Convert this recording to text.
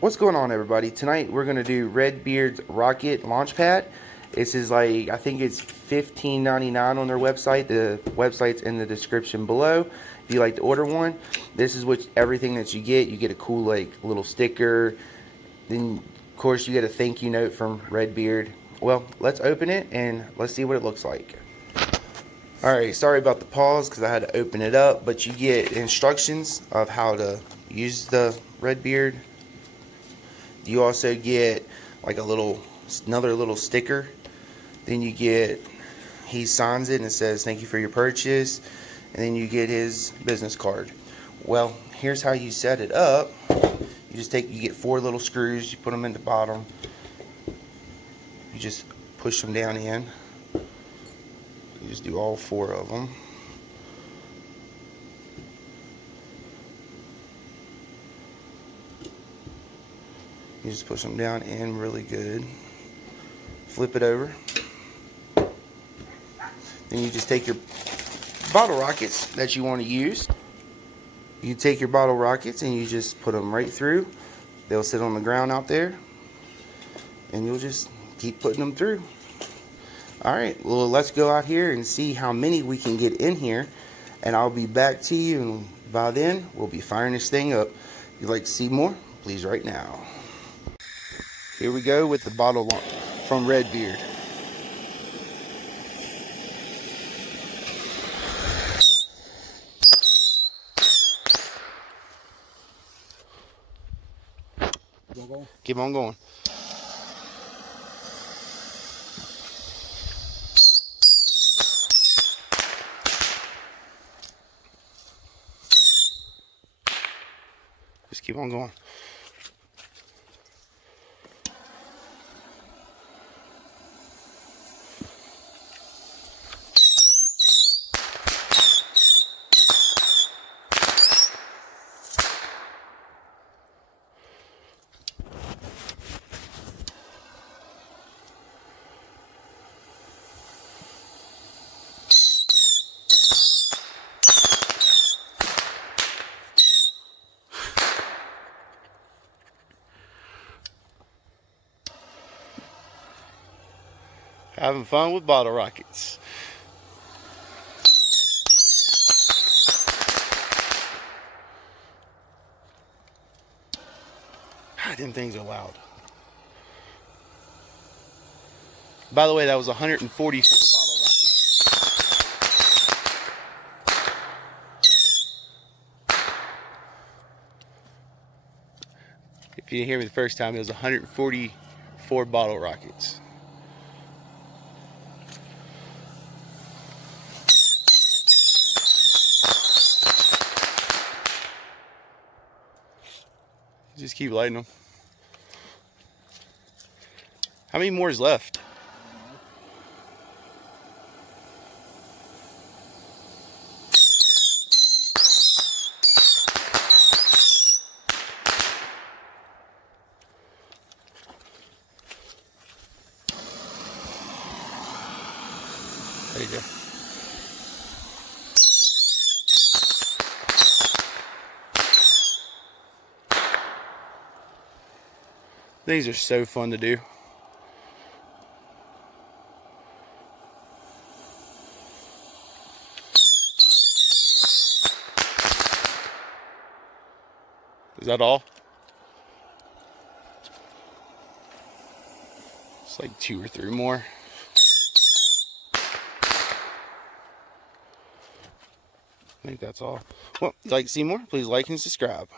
What's going on, everybody? Tonight we're gonna do Redbeard's rocket launch pad. This is like, I think it's $15.99 on their website. The website's in the description below if you like to order one. This is everything that you get. You get a cool like little sticker. Then of course you get a thank you note from Redbeard. Well, let's open it and let's see what it looks like. Alright, sorry about the pause because I had to open it up, but you get instructions of how to use the Redbeard. You also get like another little sticker. Then you get, he signs it and it says thank you for your purchase, and then you get his business card. Well, here's how you set it up. You get 4 little screws, you put them in the bottom, you just push them down in. You just do all 4 of them. You just push them down in really good. Flip it over. Then you just take your bottle rockets that you want to use. You take your bottle rockets and you just put them right through. They'll sit on the ground out there. And you'll just keep putting them through. Alright, well, let's go out here and see how many we can get in here. And I'll be back to you, and by then, we'll be firing this thing up. If you'd like to see more, please right now. Here we go with the bottle from Redbeard. Keep on going. Just keep on going. Having fun with bottle rockets. God, them things are loud. By the way, that was 144 bottle rockets. If you didn't hear me the first time, it was 144 bottle rockets. Just keep lighting them. How many more is left? There you go. These are so fun to do. Is that all? It's like 2 or 3 more. I think that's all. Well, if you'd like to see more, please like and subscribe.